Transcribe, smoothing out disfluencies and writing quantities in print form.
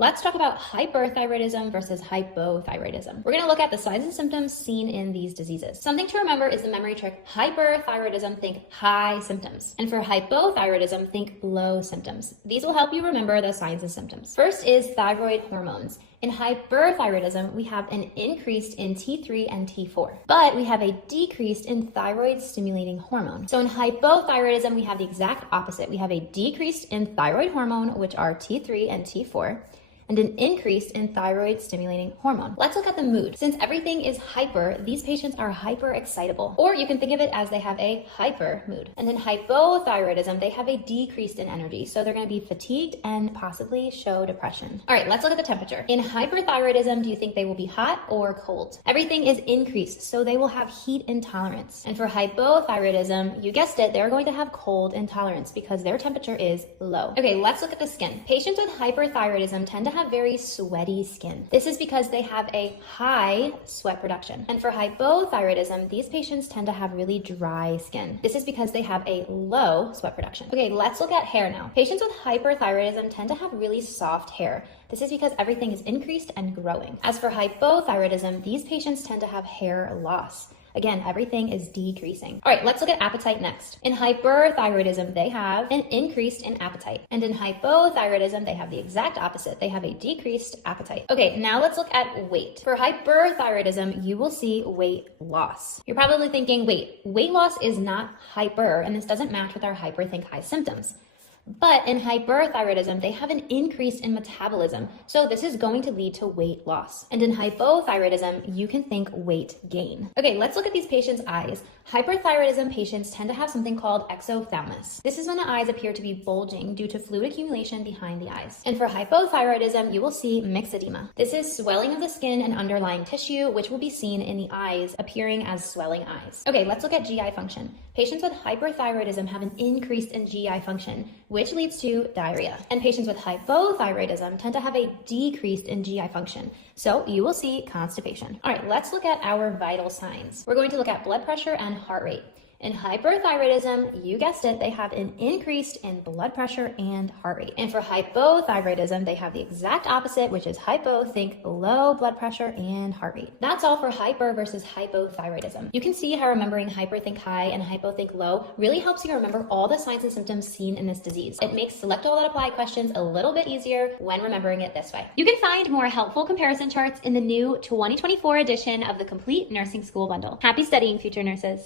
Let's talk about hyperthyroidism versus hypothyroidism. We're going to look at the signs and symptoms seen in these diseases. Something to remember is the memory trick. Hyperthyroidism, think high symptoms. And for hypothyroidism, think low symptoms. These will help you remember the signs and symptoms. First is thyroid hormones. In hyperthyroidism, we have an increase in T3 and T4, but we have a decrease in thyroid stimulating hormone. So in hypothyroidism, we have the exact opposite. We have a decrease in thyroid hormone, which are T3 and T4, and an increase in thyroid stimulating hormone. Let's look at the mood. Since everything is hyper, these patients are hyper excitable, or you can think of it as they have a hyper mood. And in hypothyroidism, they have a decrease in energy. So they're gonna be fatigued and possibly show depression. All right, let's look at the temperature. In hyperthyroidism, do you think they will be hot or cold? Everything is increased, so they will have heat intolerance. And for hypothyroidism, you guessed it, they're going to have cold intolerance because their temperature is low. Okay, let's look at the skin. Patients with hyperthyroidism tend to have very sweaty skin. This is because they have a high sweat production. And for hypothyroidism, these patients tend to have really dry skin. This is because they have a low sweat production. Okay, let's look at hair now. Patients with hyperthyroidism tend to have really soft hair. This is because everything is increased and growing. As for hypothyroidism, these patients tend to have hair loss. Again, everything is decreasing. All right, let's look at appetite next. In hyperthyroidism, they have an increase in appetite. And in hypothyroidism, they have the exact opposite. They have a decreased appetite. Okay, now let's look at weight. For hyperthyroidism, you will see weight loss. You're probably thinking, wait, weight loss is not hyper, and this doesn't match with our hyper think high symptoms. But in hyperthyroidism, they have an increase in metabolism. So this is going to lead to weight loss. And in hypothyroidism, you can think weight gain. Okay, let's look at these patients' eyes. Hyperthyroidism patients tend to have something called exophthalmos. This is when the eyes appear to be bulging due to fluid accumulation behind the eyes. And for hypothyroidism, you will see myxedema. This is swelling of the skin and underlying tissue, which will be seen in the eyes, appearing as swelling eyes. Okay, let's look at GI function. Patients with hyperthyroidism have an increase in GI function, which leads to diarrhea. And patients with hypothyroidism tend to have a decrease in GI function. So you will see constipation. All right, let's look at our vital signs. We're going to look at blood pressure and heart rate. In hyperthyroidism, you guessed it, they have an increase in blood pressure and heart rate. And for hypothyroidism, they have the exact opposite, which is hypo, think low blood pressure and heart rate. That's all for hyper versus hypothyroidism. You can see how remembering hyper think high and hypo think low really helps you remember all the signs and symptoms seen in this disease. It makes select all that apply questions a little bit easier when remembering it this way. You can find more helpful comparison charts in the new 2024 edition of the Complete Nursing School Bundle. Happy studying, future nurses.